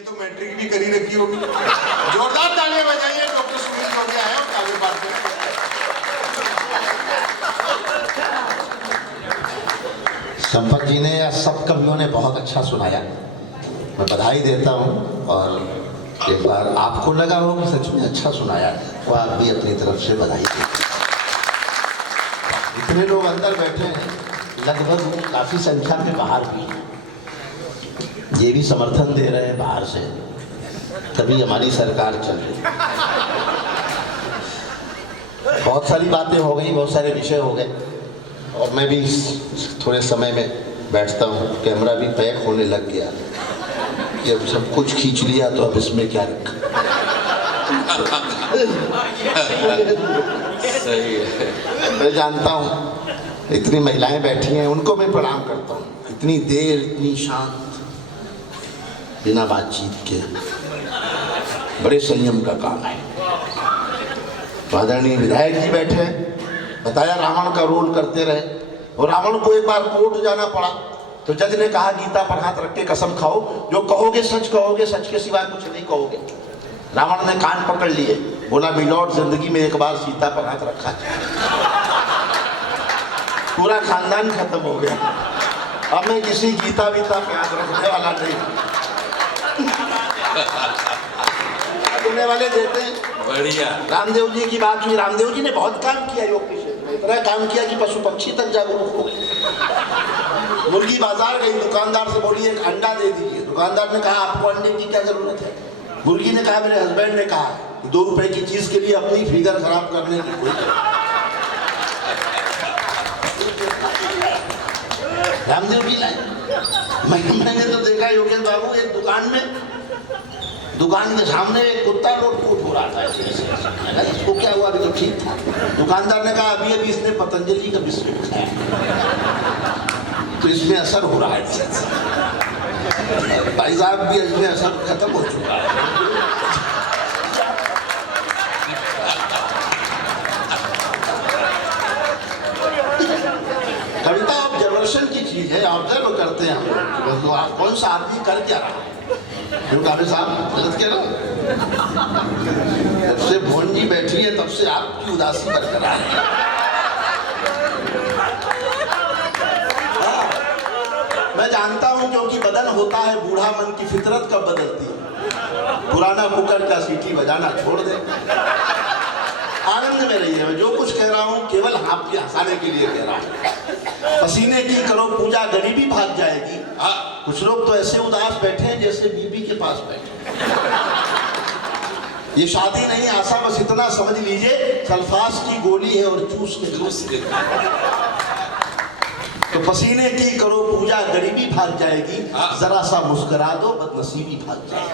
ये तो मैट्रिक भी करी रखी होगी। जोरदार तालियां बजाइए डॉक्टर सुनील जोगिया है और काबिल बात है। संपत जी ने या सब कवियों ने बहुत अच्छा सुनाया, मैं बधाई देता हूँ। और एक बार आपको लगा हो कि सच में अच्छा सुनाया तो आप भी अपनी तरफ से बधाई दें। इतने लोग अंदर बैठे हैं, लगभग काफी संख्या में बाहर भी हैं, ये भी समर्थन दे रहे हैं बाहर से, तभी हमारी सरकार चल रही है। बहुत सारी बातें हो गई, बहुत सारे विषय हो गए, और मैं भी थोड़े समय में बैठता हूँ, कैमरा भी पैक होने लग गया। जब सब कुछ खींच लिया तो अब इसमें क्या रखा। सही है। मैं जानता हूँ इतनी महिलाएं बैठी हैं, उनको मैं प्रणाम करता हूँ। इतनी देर, इतनी शांत, बिना बातचीत के, बड़े संयम का काम है। आदरणीय विधायक जी बैठे हैं, बताया रावण का रोल करते रहे, और रावण को एक बार कोर्ट जाना पड़ा तो जज ने कहा गीता पर हाथ रख के कसम खाओ, जो कहोगे सच कहोगे, सच के सिवाय कुछ नहीं कहोगे। रावण ने कान पकड़ लिए, बोला मिलॉर्ड जिंदगी में एक बार सीता पर हाथ रखा, पूरा खानदान खत्म हो गया। अब मैं किसी गीता वीता पे हाथ रखने वाला नहीं। सुनने वाले देते हैं। बढ़िया। रामदेव जी की बात हुई, रामदेव जी ने बहुत काम किया योग के क्षेत्र में, इतना काम किया कि पशु पक्षी तक जागरूक हो गए। मुर्गी बाजार गई, दुकानदार से बोली एक अंडा दे दीजिए। दुकानदार ने कहा आपको अंडे की क्या जरूरत है। मुर्गी ने कहा मेरे हस्बैंड ने कहा 2 रुपए की चीज के लिए अपनी फिगर खराब करने की कोई। रामदेव जी लाए, मैंने तो देखा योगेश बाबू, एक दुकान के सामने एक कुत्ता लोटपोट हो रहा था। इसको क्या हुआ, अभी तो ठीक था। दुकानदार ने कहा अभी इसने पतंजलि का बिस्किट खाया तो इसमें असर हो रहा है। भाई साहब भी इसमें असर खत्म हो चुका है। कविता ऑब्जर्वेशन की चीज है, ऑब्जर्व करते हैं हम लोग, आप कौन सा आदमी कर क्या रहा है। काबिल साहब गलत कह रहा हूं। जब से भोन जी बैठी है तब से आपकी उदासी बरकरार है। मैं जानता हूं क्योंकि बदन होता है बूढ़ा, मन की फितरत कब बदलती है। पुराना कुकर का सीटी बजाना छोड़ दे, आनंद में रहिए। मैं जो कुछ कह रहा हूं केवल आपके हंसाने के लिए कह रहा हूं। पसीने की करो पूजा, गरीबी भाग जाएगी। कुछ लोग तो ऐसे उदास बैठे हैं जैसे बीबी के पास बैठे। ये शादी नहीं आशा, बस इतना समझ लीजिए सल्फास की गोली है और चूस के तो पसीने की करो पूजा, गरीबी भाग जाएगी। जरा सा मुस्कुरा दो, बदनसीबी भाग जाएगी।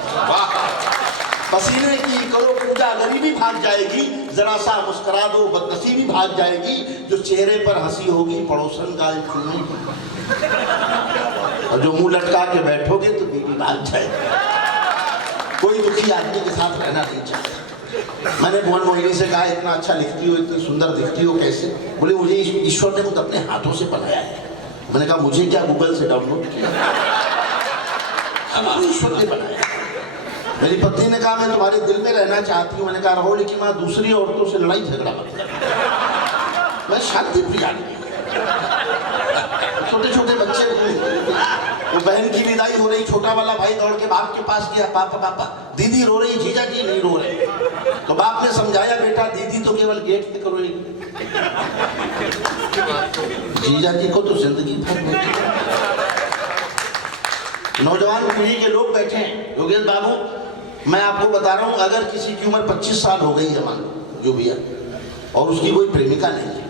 पसीने की करो पूजा, गरीबी भाग जाएगी। जरा सा मुस्कुरा दो, बदनसीबी भाग जाएगी। जो चेहरे पर हंसी होगी पड़ोसन गाल चूमेगी, और जो मुंह लटका के बैठोगे तो बीवी भाग जाएगी। कोई दुखी आदमी के साथ रहना नहीं चाहता। मैंने भुवन मोहिनी से कहा इतना अच्छा लिखती हो, इतनी सुंदर दिखती हो कैसे। बोले मुझे ईश्वर ने खुद अपने हाथों से बनाया है। मैंने कहा मुझे क्या गूगल से डाउनलोड किया, ईश्वर ने बनाया। मेरी पत्नी ने कहा मैं तुम्हारे दिल में रहना चाहती हूँ। मैंने कहा रहो, लेकिन मैं दूसरी औरतों से लड़ाई झगड़ा मत कर। मैं शांति प्रिय आदमी। छोटे छोटे बच्चे, वो बहन की विदाई हो रही, छोटा वाला भाई दौड़ के बाप के पास गया, पापा पापा, दीदी रो रही, जीजा जी नहीं रो रहे। तो बाप ने समझाया बेटा दीदी तो केवल गेट तक रोएगी, जीजा जी को तो जिंदगी भर। नौजवान पीढ़ी के लोग बैठे हैं। योगेश बाबू मैं आपको बता रहा हूं, अगर किसी की उम्र 25 साल हो गई है मान जो भी है, और उसकी कोई प्रेमिका नहीं है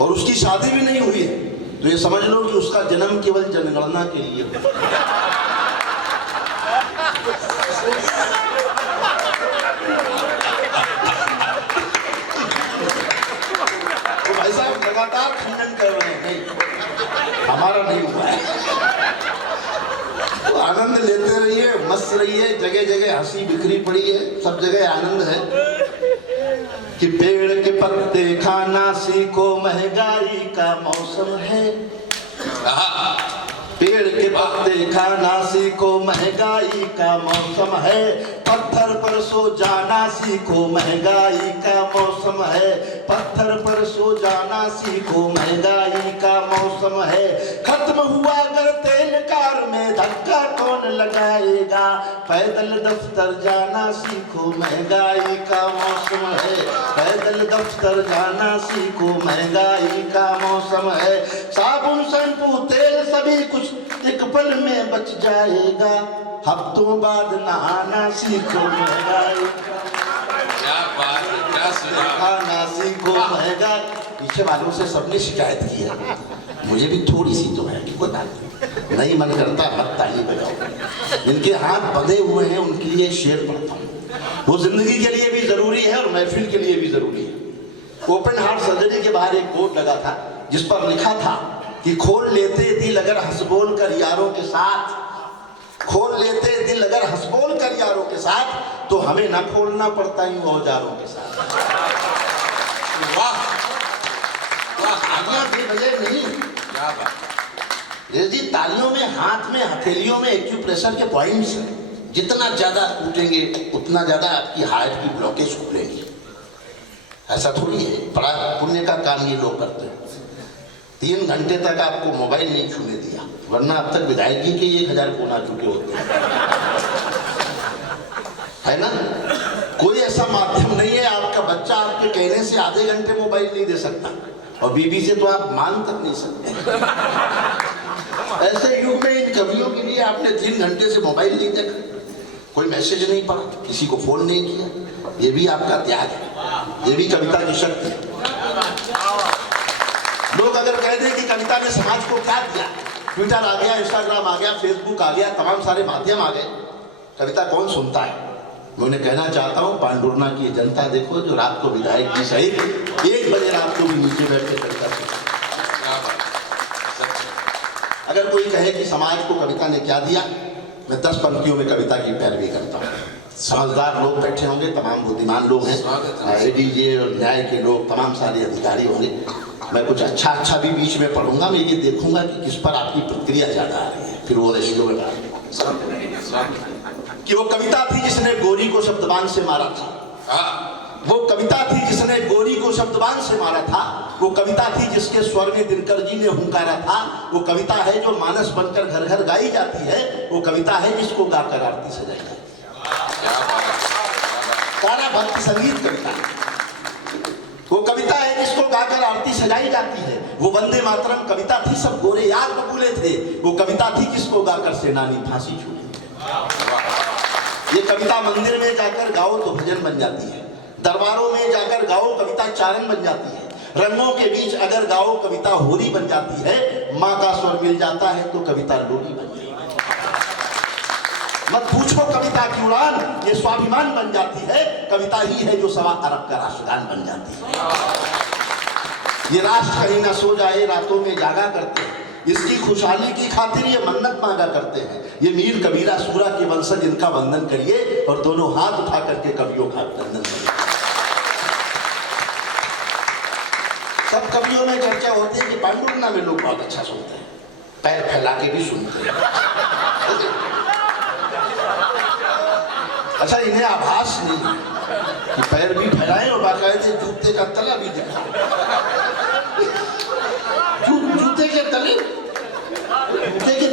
और उसकी शादी भी नहीं हुई है, तो ये समझ लो कि उसका जन्म केवल जनगणना के लिए। तो भाई साहब लगातार खंडन कर रहे हैं, नहीं हमारा नहीं हुआ है। तो आनंद लेते रहिए, मस्त रहिए। जगह जगह हंसी बिखरी पड़ी है, सब जगह आनंद है। कि पेड़ के पत्ते खाना सीखो, महंगाई का मौसम है। पेड़ पेड़ के पत्ते खाना सीखो, महंगाई का मौसम है। पत्थर पर सो जाना सीखो, महंगाई का मौसम है। पत्थर पर सो जाना सीखो, महंगाई का मौसम है। खत्म हुआ अगर तेल कार में धक्का कौन लगाएगा, पैदल दफ्तर जाना सीखो, महंगाई का मौसम है। पैदल दफ्तर जाना सीखो, महंगाई का मौसम है। साबुन शैम्पू तेल सभी कुछ एक पल में बच जाएगा, हफ्तों बाद नहाना सीखो, महंगाई क्या बात है, क्या सुना। खाना सीखो, महंगाई। पीछे वालों से सबने शिकायत की है, मुझे भी थोड़ी सी तो है कि कोई बात नहीं मन करता मत ताली बजाओ। जिनके हाथ बंधे हुए हैं उनके लिए शेर पढ़ता हूँ। वो जिंदगी के लिए भी जरूरी है और महफिल के लिए भी जरूरी है। ओपन हार्ट सर्जरी के बाहर एक बोर्ड लगा था जिस पर लिखा था कि खोल लेते दिल अगर हंसबोल कर यारों के साथ, खोल लेते दिल अगर हंसबोल कर यारों के साथ, तो हमें ना खोलना पड़ता यूं औजारों के साथ। वाह वाह, तालियां भी बजे नहीं, क्या बात। जी तालियों में, हाथ में, हथेलियों में एक्यूप्रेशर के पॉइंट्स हैं। जितना ज्यादा कूटेंगे उतना ज्यादा आपकी हार्ट की ब्लॉकेज खुलेगी। ऐसा थोड़ी है, बड़ा पुण्य का काम ये लोग करते हैं। 3 घंटे तक आपको मोबाइल नहीं छूने दिया, वरना अब तक विधायक के 1000 फोन आ चुके होते हैं, है ना। कोई ऐसा माध्यम नहीं है, आपका बच्चा आपके कहने से आधे घंटे मोबाइल नहीं दे सकता, और बीबी से तो आप मांग तक नहीं सकते। ऐसे युग में इन कवियों के लिए आपने 3 घंटे से मोबाइल नहीं देखा, कोई मैसेज नहीं पढ़ा, किसी को फोन नहीं किया, ये भी आपका त्याग है, ये भी कविता की शक्ति है। लोग अगर कह दें कि कविता ने समाज को क्या दिया, ट्विटर आ गया, इंस्टाग्राम आ गया, फेसबुक आ गया, तमाम सारे माध्यम आ गए, कविता कौन सुनता है। मैं उन्हें कहना चाहता हूँ, पांडुरना की जनता देखो जो रात को विधायक जी सहित 1 बजे रात को भी नीचे बैठ के कविता सुनता। अगर कोई कहे कि समाज को कविता ने क्या दिया, मैं 10 पंक्तियों में कविता की पैरवी करता हूँ। समझदार लोग बैठे होंगे, तमाम बुद्धिमान लोग हैं, एडीजे और न्याय के लोग, तमाम सारे अधिकारी होंगे। मैं कुछ अच्छा भी बीच में पढ़ूंगा, मैं ये देखूंगा कि किस पर आपकी प्रतिक्रिया ज्यादा आ रही है, फिर वो रेशियो में कि वो कविता थी जिसने गोरी को शब्दबान से मारा था। वो कविता थी जिसने गोरी को शब्दबान से मारा था। वो कविता थी जिसके स्वर में दिनकर जी ने हुंकारा था। वो कविता है जो मानस बनकर घर घर गाई जाती है। वो कविता है जिसको गाकर आरती सजाई जाती है। सारा भक्ति संगीत कविता है। वो कविता है जिसको गाकर आरती सजाई जाती है। वो वंदे मातरम कविता थी, सब गोरे यार बबूले थे। वो कविता थी जिसको गाकर सेनानी फांसी छूटे। ये कविता मंदिर में जाकर गाओ तो भजन बन जाती है, दरबारों में जाकर गाओ कविता चारण बन जाती है, रंगों के बीच अगर गाओ कविता होली बन जाती है, माँ का स्वर मिल जाता है तो कविता लोरी बन जाती है। मत पूछो कविता की उड़ान, ये स्वाभिमान बन जाती है। कविता ही है जो 1.25 अरब का राष्ट्रगान बन जाती है। ये राष्ट्र कहीं ना सो जाए, रातों में जागा करते हैं। इसकी खुशहाली की खातिर ये मन्नत मांगा करते हैं। ये मीर कबीरा सूरा के वंशज, इनका वंदन करिए और दोनों हाथ उठा करके कवियों का अभिनंदन करिए। सब कवियों में चर्चा होती है कि पांडुरना में लोग बहुत अच्छा सुनते हैं, पैर फैला के भी सुनते हैं। अच्छा, इन्हें आभास नहीं कि पैर भी फैलाए और बाकायदे जूते का तला भी दिखाए। जूते के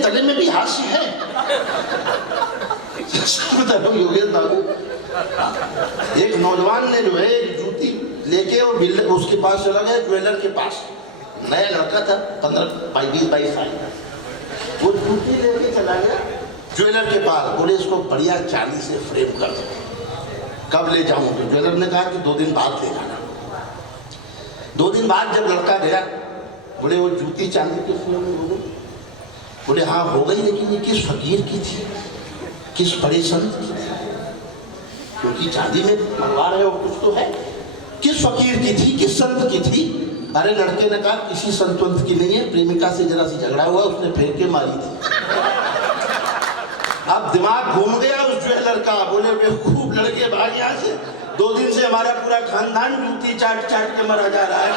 तले में भी हास्य है। योगेश बाबू, एक नौजवान ने जो है एक जूती लेके और उसके पास चला गया, ज्वेलर के पास। नया लड़का था, 15-20-22 साल का। वो जूती लेके चला गया ज्वेलर के पास, बोले इसको बढ़िया चांदी से फ्रेम कर दो। कब ले जाऊं? तो ज्वेलर ने कहा कि 2 दिन बाद ले जाना। 2 दिन बाद जब लड़का गया, बोले वो जूती चांदी के फ्रेम में हो गई? बोले हाँ हो गई, लेकिन ये किस फकीर की थी, किस बड़े संत की थी? क्योंकि चांदी में मरवा रहे हो कुछ तो है। किस फकीर की थी, किस संत की थी? अरे लड़के ने कहा किसी संतवंत की नहीं है, प्रेमिका से जरा सी झगड़ा हुआ, उसने फेंक के मारी थी। अब दिमाग घूम गया उस ज्वेलर का। बोले बेवकूफ लड़के, भाग यहाँ से। 2 दिन से हमारा पूरा खानदान जूती चाट चाट के मरा जा रहा है।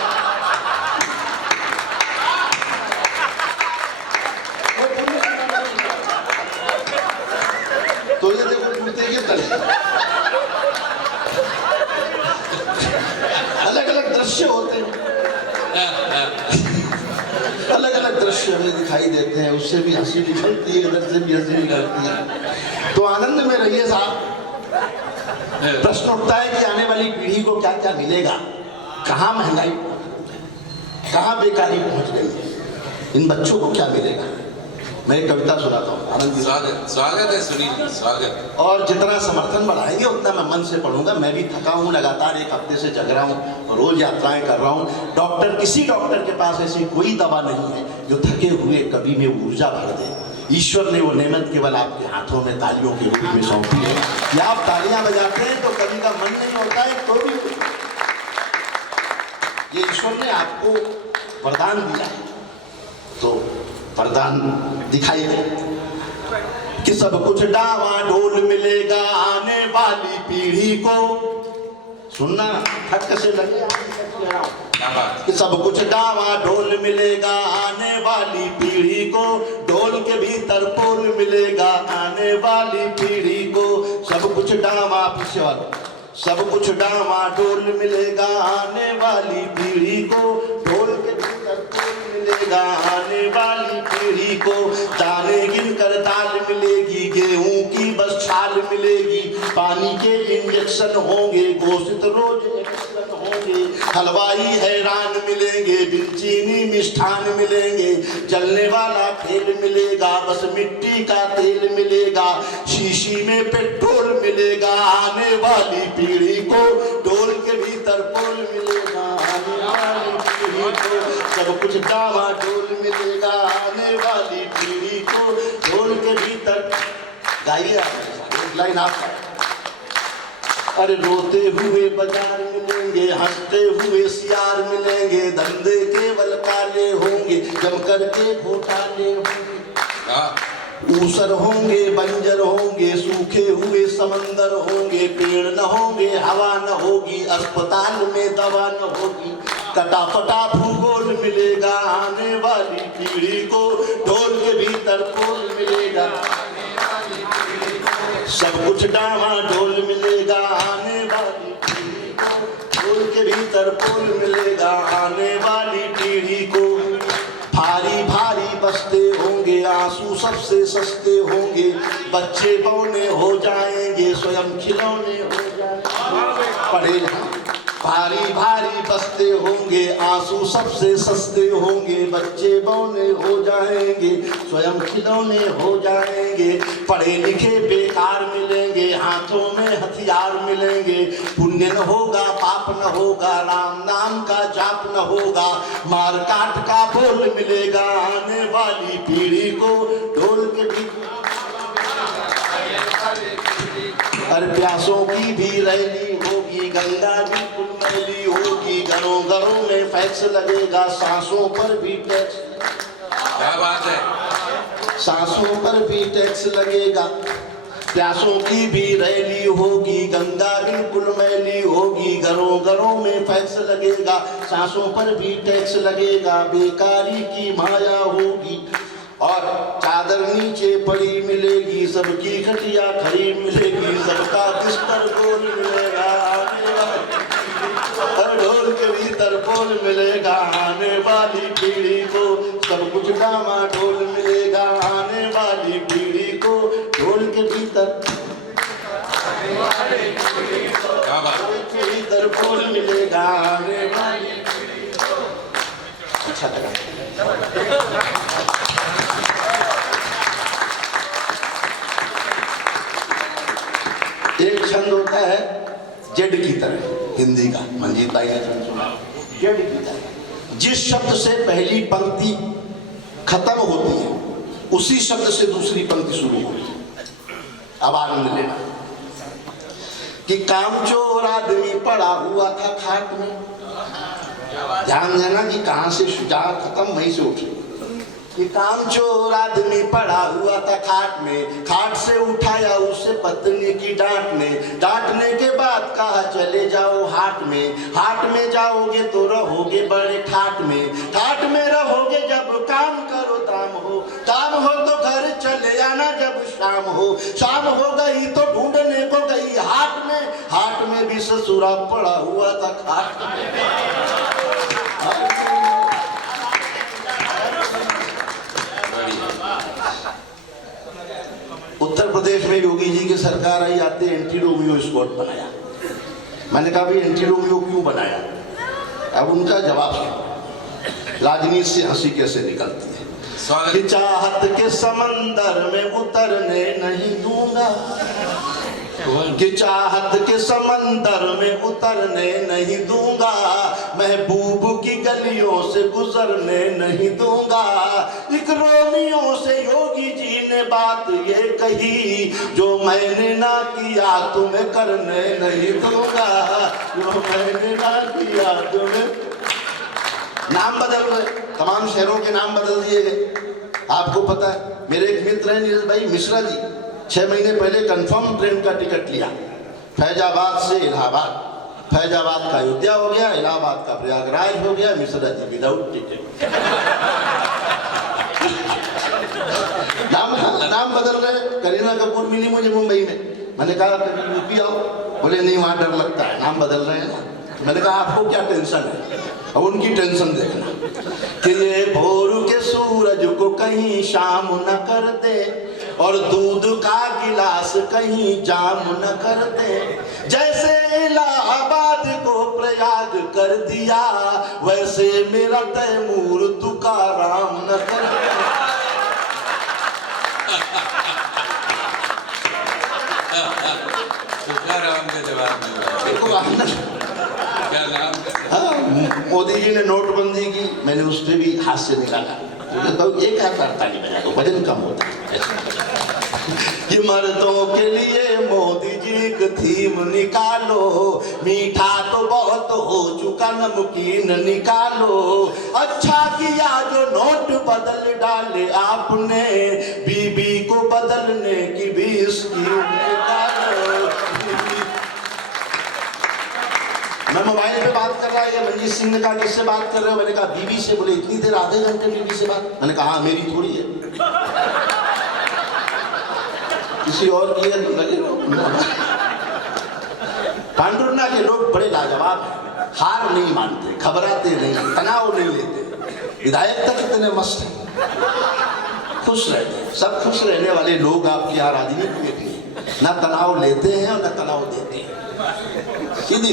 तो ये देखो कुत्ते के तले अलग अलग दृश्य होते हैं, अलग अलग दृश्य हमें दिखाई देते हैं, उससे भी हंसी निकलती है, इधर से भी हंसी निकलती है। तो आनंद में रहिए साहब। प्रश्न उठता है कि आने वाली पीढ़ी को क्या क्या मिलेगा, कहाँ महंगाई, कहाँ बेकारी पहुंच गई, इन बच्चों को क्या मिलेगा। मैं एक कविता सुनाता हूँ, आनंद। स्वागत है सुनील, स्वागत। और जितना समर्थन बढ़ाएंगे उतना मैं मन से पढ़ूंगा। मैं भी थका हूँ, लगातार एक हफ्ते से जग रहा हूँ, रोज यात्राएं कर रहा हूँ। डॉक्टर, किसी डॉक्टर के पास ऐसी कोई दवा नहीं है जो थके हुए कवि में ऊर्जा भर दे। ईश्वर ने वो नेमत केवल आपके हाथों में तालियों के रूप में सौंपी है कि आप तालियां बजाते हैं तो कवि का मन नहीं होता है, तो भी ये ईश्वर ने आपको वरदान दिया है, तो वरदान दिखाई दे कि सब कुछ डावाडोल मिलेगा आने वाली पीढ़ी को। सुनना ठक से लगे कि सब कुछ डावाडोल मिलेगा आने वाली पीढ़ी को, ढोल के भीतर पोल मिलेगा आने वाली पीढ़ी को। सब कुछ सब कुछ डावाडोल मिलेगा आने वाली पीढ़ी को, ढोल के भीतर पोल मिलेगा आने वाली पीढ़ी को। दाने गिनकर दाल मिलेगी, गेहूं की बस छाल मिलेगी, पानी के इंजेक्शन होंगे, घोषित रोज इलेक्शन होंगे, हलवाई हैरान मिलेंगे, बिन चीनी मिष्ठान मिलेंगे, चलने वाला खेल मिलेगा, बस मिट्टी का तेल मिलेगा, शीशी में पेट्रोल मिलेगा आने वाली पीढ़ी को, ढोल के भीतर पोल मिलेगा आने वाली पीढ़ी को। सब कुछ डावाडोल मिलेगा आने वाली पीढ़ी को, ढोल के भीतर। गाइए एक लाइन आप। अरे रोते हुए बाजार मिलेंगे, हंसते हुए सियार मिलेंगे, धंधे केवल काले होंगे, जम करके घोटाले होंगे, ऊसर होंगे, बंजर होंगे, सूखे हुए समंदर होंगे, पेड़ न होंगे, हवा न होगी, अस्पताल में दवा न होगी, कटाफटा भूगोल मिलेगा आने वाली पीढ़ी को, ढोल के भीतर पोल मिलेगा। सब कुछ डावाडोल मिलेगा आने वाली पीढ़ी को, ढोल के भीतर पोल मिलेगा आने वाली पीढ़ी को। भारी भारी बस्ते होंगे, आंसू सबसे सस्ते होंगे, बच्चे बौने हो जाएंगे, स्वयं खिलौने हो जाएंगे। पढ़े भारी भारी बस्ते होंगे, आंसू सबसे सस्ते होंगे, बच्चे बौने हो जाएंगे, स्वयं खिलौने हो जाएंगे। पढ़े लिखे बेकार मिलेंगे, हाथों में हथियार मिलेंगे, पुण्य न होगा, पाप न होगा, राम नाम का जाप न होगा, मार काट का बोल मिलेगा आने वाली पीढ़ी को, ढोल के भी। हर प्यासों की भी रैली होगी, गंगा बिल्कुल मैली होगी, घरों घरों में फैक्स लगेगा, सांसों पर भी टैक्स। क्या बात है, सांसों पर भी टैक्स लगेगा। प्यासों की भी रैली होगी, गंगा बिल्कुल मैली होगी, घरों घरों में फैक्स लगेगा, सांसों पर भी टैक्स लगेगा, बेकारी की माया होगी और चादर नीचे पड़ी मिलेगी, सबकी खटिया खड़ी मिलेगी, सबका बिस्तर गोल मिलेगा और ढोल के भीतर पोल मिलेगा आने वाली पीढ़ी को। सब कुछ डावाडोल मिलेगा आने वाली पीढ़ी को, ढोल के भीतर पोल मिलेगा आने वाली पीढ़ी को। अच्छा लगा। एक छंद होता है जेड की तरह, हिंदी का, मंजीत भाई ने छंद सुना, जेड की तरह। जिस शब्द से पहली पंक्ति खत्म होती है उसी शब्द से दूसरी पंक्ति शुरू होती है। अब आनंद लेना कि कामचोर आदमी पड़ा हुआ था खाट में, ध्यान देना कि कहां से जहां खत्म वहीं से उठे। कि कामचोर आदमी पड़ा हुआ था खाट में, खाट से उठाया उसे पत्नी की डांट ने, डांटने के बाद कहा चले जाओ हाट में, हाट में जाओगे तो रहोगे बड़े ठाट में, ठाट में रहोगे जब काम करो दाम हो, दाम हो तो घर चले आना जब शाम हो, शाम हो गई तो ढूंढने को गई हाट में भी ससुरा पड़ा हुआ था खाट में। उत्तर प्रदेश में योगी जी की सरकार आई, आते एंटी रोमियो स्क्वाड बनाया। मैंने कहा भाई एंटी रोमियो क्यों बनाया? अब उनका जवाब राजनीति से हंसी कैसे निकलती है। कि चाहत के समंदर में उतरने नहीं दूंगा, कि चाहत के समंदर में उतरने नहीं दूंगा, महबूब की गलियों से गुजरने नहीं दूंगा। एक रोमियो से योगी जी ने बात ये कही, जो मैंने ना किया तुम्हें करने नहीं दूंगा, जो मैंने ना किया तुम्हें। नाम बदल गए, तमाम शहरों के नाम बदल दिए गए। आपको पता है, मेरे एक मित्र हैं नीरज भाई मिश्रा जी, 6 महीने पहले कंफर्म ट्रेन का टिकट लिया, फैजाबाद से इलाहाबाद, फैजाबाद का अयोध्या हो गया, इलाहाबाद का प्रयागराज हो गया, मिश्रा जी विदाउट टिकट। नाम बदल गए। करीना कपूर मिली मुझे मुंबई में, मैंने कहा कभी यूपी आओ, बोले नहीं वहां डर लगता है, नाम बदल रहे हैं ना। मैंने कहा आपको क्या टेंशन है? अब उनकी टेंशन देखना कि ये भोर के सूरज को कहीं शाम न कर दे, और दूध का गिलास कहीं जाम न कर दे। जैसे इलाहाबाद को प्रयाग कर दिया, वैसे मेरा तैमूर तुकाराम न कर दे। तुकाराम के जवाब में क्या नाम? हाँ, मोदी जी ने नोटबंदी की, मैंने उस पर भी हास्य निकाला, तो एक हाथ ताली बजा दो, वजन कम होता है। कि मर्दों के लिए मोदी जी एक थीम निकालो, मीठा तो बहुत हो चुका नमकीन निकालो। अच्छा किया जो नोट बदल डाले आपने, बीबी को बदलने की भी स्कीम निकालो। मैं मोबाइल पे बात कर रहा है, या मंजीत सिंह ने कहा किससे बात कर रहे हो? मैंने कहा बीबी से। बोले इतनी देर, आधे घंटे बीबी से बात? मैंने कहा मेरी थोड़ी है, किसी और की लगे। पांडुरना के लोग बड़े लाजवाब हैं, हार नहीं मानते, घबराते नहीं, तनाव नहीं लेते, विधायक तक इतने मस्त हैं, खुश रहते। सब खुश रहने वाले लोग आपकी यहाँ राजनीति में भी ना तनाव लेते हैं और ना तनाव देते हैं। सीधी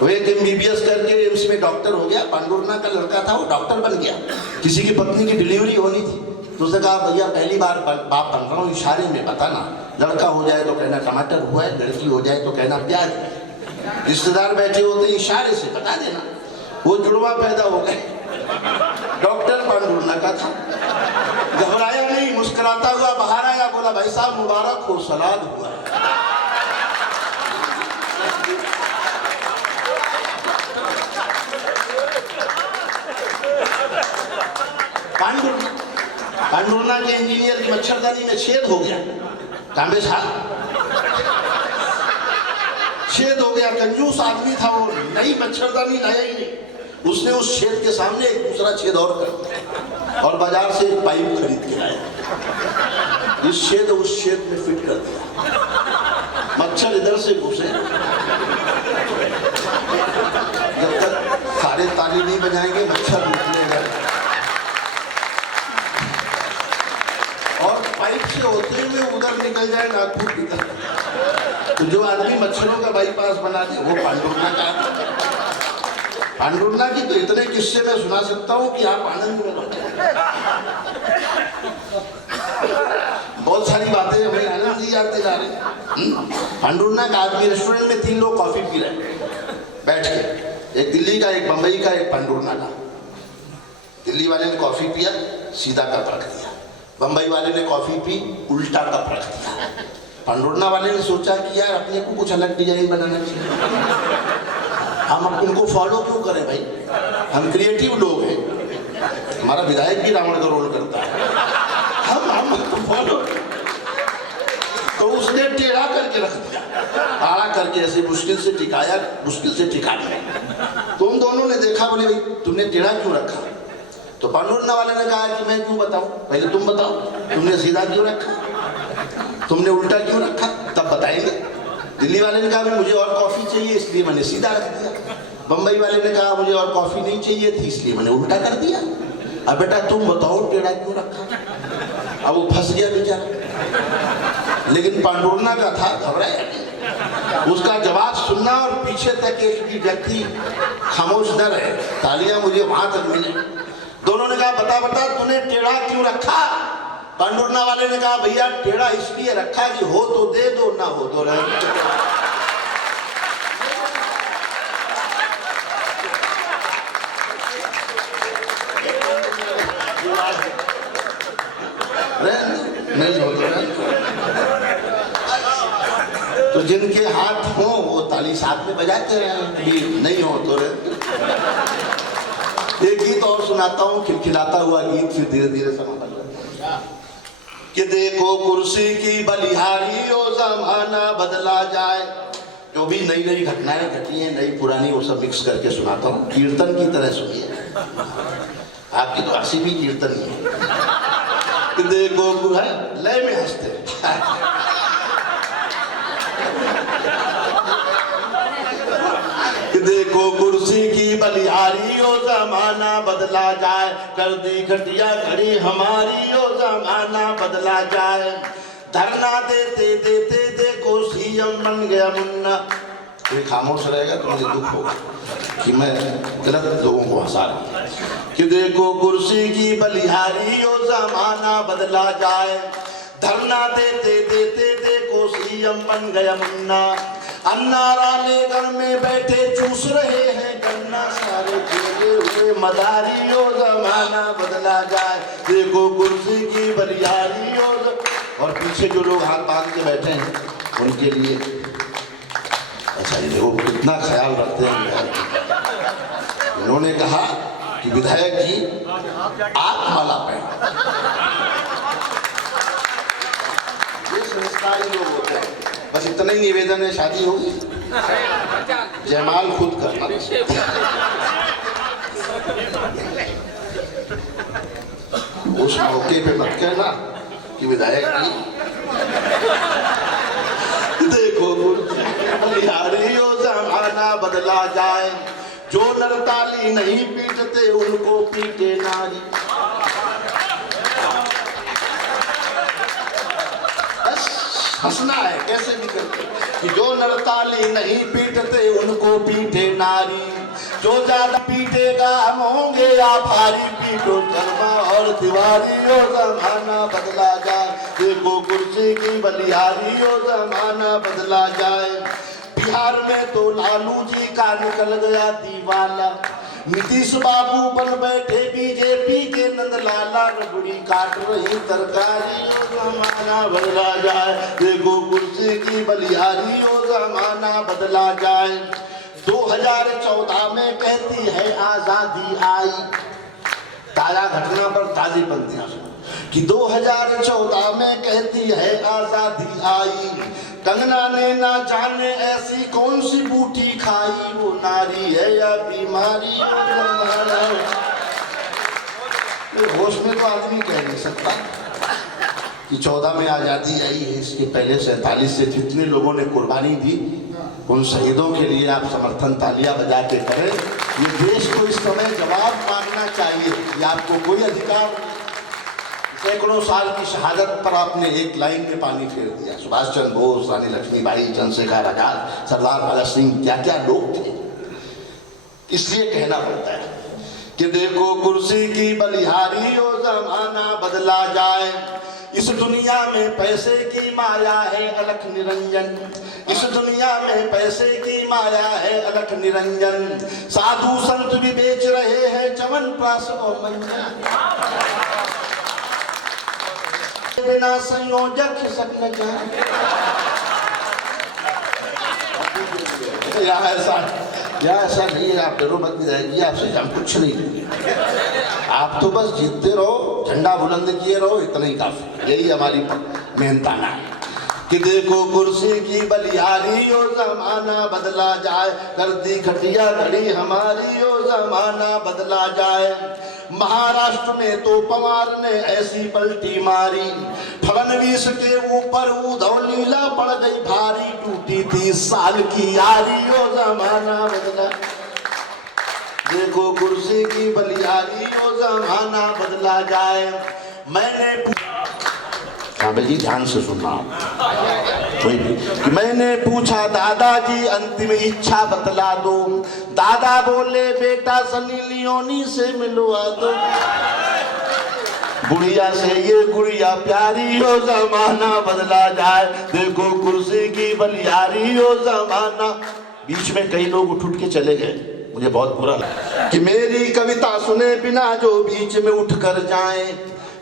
वो एक MBBS करके एम्स में डॉक्टर हो गया, पांडुरना का लड़का था, वो डॉक्टर बन गया। किसी की पत्नी की डिलीवरी होनी थी, तो उसने कहा भैया पहली बार बाप बन रहा हूँ, इशारे में बताना, लड़का हो जाए तो कहना टमाटर हुआ है, लड़की हो जाए तो कहना प्याज। रिश्तेदार बैठे होते इशारे से बता देना। वो जुड़वा पैदा हो गए, डॉक्टर पांडुरना का था, घबराया नहीं, मुस्कुराता हुआ बाहर आया, बोला भाई साहब मुबारक हो, सलाद हुआ है। पांडुरना के इंजीनियर की मच्छरदानी में छेद हो गया, तांबे साहब छेद हो गया। कंजूस आदमी था वो, नई मच्छरदानी लाया ही नहीं, उसने उस छेद के सामने एक दूसरा छेद और कर दिया, और बाजार से एक पाइप खरीद के लाया, इस छेद उस छेद में फिट कर दिया। मच्छर इधर से घुसे, जब तक सारे ताली नहीं बजाएंगे मच्छर निकलेगा। और पाइप से होते हुए उधर निकल जाए नागपुर की तरफ। तो जो आदमी मच्छरों का बाईपास बना दे वो पांडुरना का। पांडुरना की तो इतने किस्से मैं सुना सकता हूँ कि आप आनंद में बैठे। बहुत सारी बातें हमें आनंद ही आते जा रहे हैं। पांडुरना का आदमी, रेस्टोरेंट में 3 लोग कॉफी पी रहे बैठ के, एक दिल्ली का, एक बंबई का, एक पांडुरना का। दिल्ली वाले ने कॉफी पिया, सीधा कप रख दिया, बंबई वाले ने कॉफी पी, उल्टा कप रख दिया। पांडुरना वाले ने सोचा कि यार अपने को कुछ अलग डिजाइन बनाना चाहिए, हम उनको फॉलो क्यों करें भाई, हम क्रिएटिव लोग हैं, हमारा विधायक भी रावण का रोल करता है, हम उनको फॉलो। तो उसने टेढ़ा करके रख दिया, आड़ा करके ऐसे मुश्किल से टिकाया, मुश्किल से टिका दिया। तुम दोनों ने देखा, बोले भाई तुमने टेढ़ा क्यों रखा? तो पांडुरना वाले ने कहा कि मैं क्यों बताऊं, पहले तुम बताओ, तुमने सीधा क्यों रखा, तुमने उल्टा क्यों रखा, तब बताएंगे। दिल्ली वाले ने कहा मुझे और कॉफी चाहिए इसलिए मैंने सीधा रख दिया। बंबई वाले ने कहा मुझे और कॉफी नहीं चाहिए थी इसलिए मैंने उल्टा कर दिया। अब बेटा तुम बताओ टेढ़ा क्यों रखा। अब वो फंस गया बेचारा, लेकिन पांडुरना का था घबराया। उसका जवाब सुनना और पीछे तक एक भी व्यक्ति खामोश न रहे, तालियां मुझे वहां तक मिले। दोनों ने कहा बता बता तूने टेढ़ा क्यों रखा। पांडुरना वाले ने कहा भैया टेढ़ा इसलिए रखा कि हो तो दे दो, ना हो तो रहे। नहीं हो तो जिनके हाथ हो वो ताली साथ में बजाते हैं, नहीं हो तो रहे। एक गीत और सुनाता हूँ, खिलखिलाता हुआ गीत, फिर धीरे धीरे समापन कि देखो कुर्सी की बलिहारी ओ जमाना बदला जाए। जो भी नई नई घटनाएं घटी हैं, नई पुरानी, वो सब मिक्स करके सुनाता हूँ, कीर्तन की तरह सुनिए। आपकी तो हंसी भी कीर्तन ही है। कि देखो है लय में हंसते देखो कुर्सी की बलिहारी ओ जमाना बदला जाए, कर दी घटिया घड़ी हमारी ओ जमाना बदला जाए। धरना देते देते देखो सीएम बन गया मुन्ना। कोई खामोश रहेगा तो मुझे दुख होगा कि मैं गलत लोगों को हंसा रहा हूं। कि देखो कुर्सी की बलिहारी ओ जमाना बदला जाए, धरना देते देते देखो सीएम बन गया मुन्ना। अन्ना राले घर में बैठे चूस रहे हैं गन्ना, सारे खेले हुए मदारी ओ जमाना बदला जाए। देखो कुर्सी की बलिहारी ओ और पीछे जो लोग हाथ बांध के बैठे हैं उनके लिए अच्छा ये देखो कितना ख्याल रखते हैं। उन्होंने कहा कि विधायक जी आप माला पहने, ये संस्कारी लोग होते हैं। बस इतना ही निवेदन है, शादी होगी जयमाल खुद करना। उस मौके पे मत कहना कि विधायक जी देखो बलिहारी ओ जमाना बदला जाए, जो नरताली नहीं पीटते उनको पीटे नारी। बस हंसना है, कैसे भी करके कि जो नरताली नहीं पीटते उनको पीटे नारी। जो ज्यादा पीटेगा हम होंगे आभारी, पीटो शर्मा और तिवारी ओ जमाना बदला जाए। देखो कुर्सी की बलिहारी ओ जमाना बदला जाए। बिहार में तो लालू जी का निकल गया दीवाला, नीतीश बाबू बन बैठे बीजेपी के नंदलाला। रबड़ी काट रही तरकारी ओ जमाना बदला जाए। देखो कुर्सी की बलिहारी ओ जमाना बदला जाए। 2014 में कहती है आजादी आई, ताजा घटना पर ताजी पंक्तियां सुनो कि 2014 में कहती है आजादी आई। कंगना ने ना जाने ऐसी कौन सी बूटी खाई, वो नारी है या बीमारी। होश में तो आदमी कह नहीं सकता कि 14 में आजादी आई है, इसके पहले 47 से जितने लोगों ने कुर्बानी दी उन शहीदों के लिए आप समर्थन तालियां बजा के करें। ये देश को इस समय जवाब मांगना चाहिए, ये आपको कोई अधिकार। सैकड़ों साल की शहादत पर आपने एक लाइन पे पानी फेर दिया। सुभाष चंद्र बोस, रानी लक्ष्मीबाई, चंद्रशेखर आजाद, सरदार भगत सिंह, क्या क्या लोग थे। इसलिए कहना पड़ता है कि देखो कुर्सी की बलिहारी ओ जमाना बदला जाए। इस दुनिया में पैसे की माया है अलख निरंजन, इस दुनिया में पैसे की माया है अलख निरंजन। साधु संत भी बेच रहे हैं च्यवनप्राश और मंजन, बिना संयोजक खिसक न जाए। या ऐसा नहीं है, आप जरूर बदल जाएगी, आपसे हम कुछ नहीं लेंगे। आप तो बस जीतते रहो, झंडा बुलंद किए रहो, इतना ही काफी। यही हमारी मेहनताना है कि देखो कुर्सी की बलिहारी ओ जमाना बदला जाए। कर दी घटिया घड़ी हमारी ओ जमाना बदला जाए। महाराष्ट्र में तो पवार ने ऐसी पलटी मारी, फडणवीस के ऊपर उद्धव लीला पड़ गई भारी, टूटी 30 साल की यारी, ओ जमाना बदला, देखो कुर्सी की बलियारी, ओ जमाना बदला जाए। मैंने काबिल जी ध्यान से सुनना कोई भी कि मैंने पूछा दादाजी अंतिम इच्छा बतला दो, दादा बोले बेटा सनी लियोनी से मिलवा दो, गुड़िया से ये गुड़िया प्यारी, ओ जमाना बदला जाए, देखो कुर्सी की बलियारी, ओ जमाना। बीच में कई लोग उठ के चले गए, मुझे बहुत बुरा लगा कि मेरी कविता सुने बिना जो बीच में उठ कर जाए,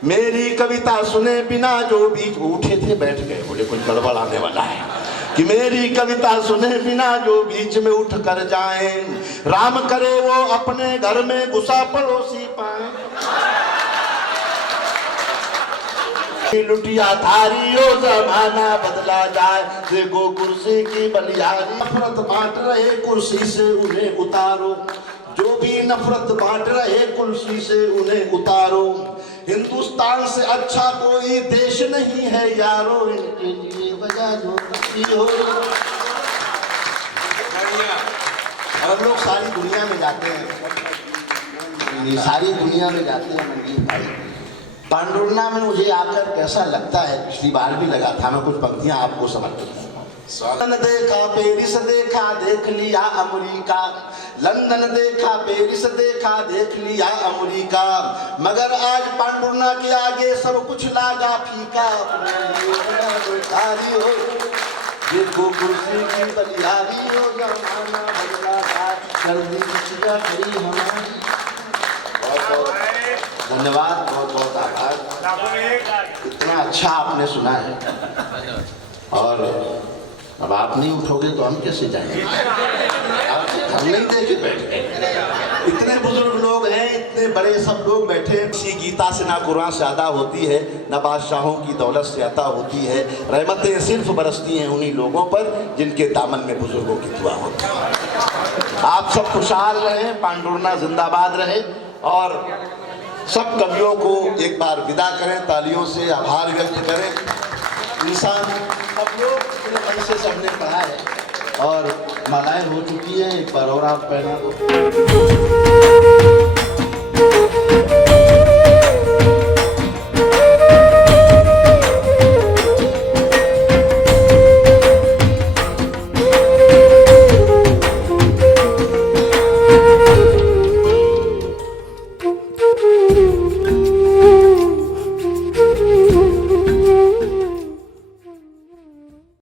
मेरी कविता सुने बिना जो बीच उठे थे बैठ गए, बोले कुछ गड़बड़ आने वाला है, कि मेरी कविता सुने बिना जो बीच में उठ कर जाए, राम करे वो अपने घर में घुसा पड़ोसी पाए, लुटिया थारी, ओ जमाना बदला जाए, देखो कुर्सी की बलियारी, नफरत बांट रहे कुर्सी से उन्हें उतारो, जो भी नफरत बांट रहे कुर्सी से उन्हें उतारो, हिंदुस्तान से अच्छा कोई देश नहीं है यारो, इनके लिए वजह जो करती हो। और लोग सारी दुनिया में जाते हैं, सारी दुनिया में जाते हैं मंदिर भाई। पांडुरना में मुझे आकर कैसा लगता है, पिछली बार भी लगा था, मैं कुछ पंक्तियां आपको समर्पित करूं। लंदन देखा पेरिस देखा देख लिया अमेरिका, लंदन देखा पेरिस देखा देख लिया अमेरिका, मगर आज पांडुरना के आगे सब कुछ लागा फीका, हो देखो कुर्सी की बलियारी, हो जमाना बदला जाए, जल्दी खिचिया खड़ी हमारी। धन्यवाद, बहुत बहुत आभार, इतना अच्छा आपने सुना है। और अब आप नहीं उठोगे तो हम कैसे जाएंगे, आप हम नहीं देखे बैठे, इतने बुजुर्ग लोग हैं, इतने बड़े सब लोग बैठे। किसी गीता से ना कुरान से अदा होती है, ना बादशाहों की दौलत से अता होती है, रहमतें सिर्फ बरसती हैं उन्हीं लोगों पर जिनके दामन में बुजुर्गों की दुआ होती है। आप सब खुशहाल रहें, पांडुरना जिंदाबाद रहे, और सब कवियों को एक बार विदा करें, तालियों से आभार व्यक्त करें। इंसान सब लोग मन से सबने पढ़ा है और मालाएं हो चुकी है, एक बार और आप पढ़ना।